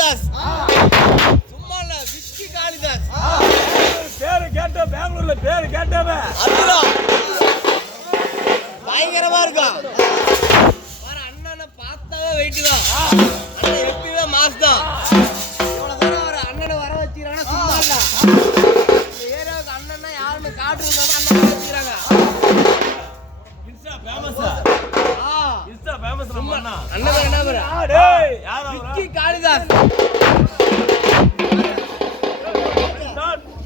காளிதாஸ். சும்மா இல்ல, விக்கி காளிதாஸ். பேரு கேட்ட பெங்களூர்ல பேரு கேட்டவன் அதுதான் பயங்கரமா இருக்கும். வர அண்ணனை பார்த்தாவே வெயிட் தான். அண்ணன் எப்பயுமே மாஸ் தான். இவ்வளவு தூரம் வர அண்ணனை வர வச்சுக்கிறாங்கன்னா சும்மா இல்ல. இந்த ஏரியாவுக்கு அண்ணன்னா யாருன்னு காட்டுறதுனால அண்ணன் வர வச்சுக்கிறாங்க. Insta famous. இன்ஸ்டா ஃபேமஸ் நம்ம அண்ணா. அண்ணன் பேர் என்ன பேரு? டேய் யாரா விக்கி காளிதாஸ்.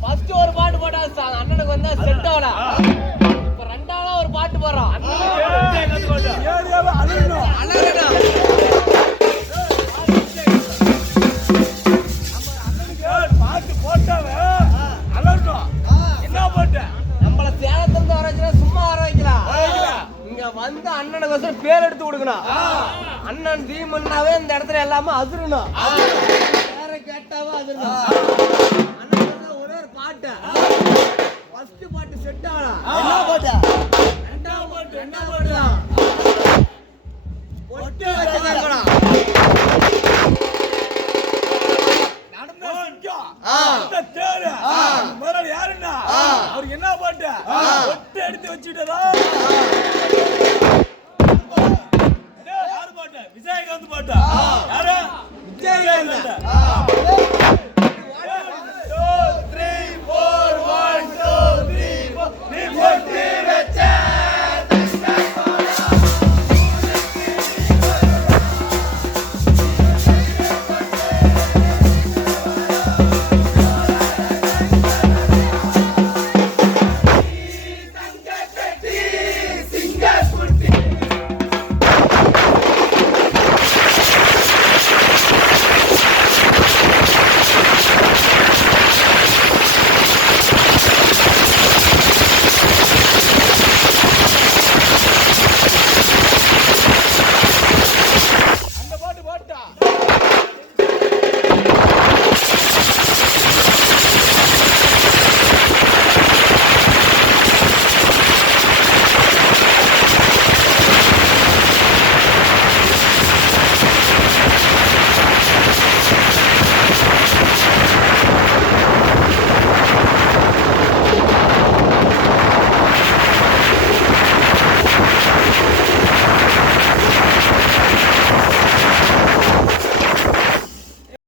ஃபர்ஸ்ட் ஒரு பாட்டு போட்டா அண்ணனுக்கு வந்தா செட் ஆகல. இப்ப ரெண்டாவதா ஒரு பாட்டு போடுறோம். ஏரியாவை அலறணும். அழகா பாட்டு போட்டவன் அலறணும். என்ன போட்ட? நம்மள சேலத்துல இருந்து வர வச்சா சும்மா வர வைக்கலாம். இங்க வந்து அண்ணனுக்கு பேர் எடுத்து கொடுக்கணும். அண்ணன் தீமன்னாவே இந்த இடத்துல எல்லாமே அதிரணும். பேரை கேட்டாவே அதிரணும். அண்ணன் ஒரே ஒரு பாட்டு. ஃபர்ஸ்ட் பாட்டு செட் ஆகலாம். என்ன போட்ட? ரெண்டாவது பாட்டு தான். ஒட்டு வச்சதா இருக்கணும். இந்த தேரு முதல்ல யாருன்னா அவருக்கு என்ன போட்ட? ஒட்டு எடுத்து வச்சுட்டதா? யாரு போட்ட? விஜயகாந்த் போட்ட. யாரு? விஜயகாந்த்.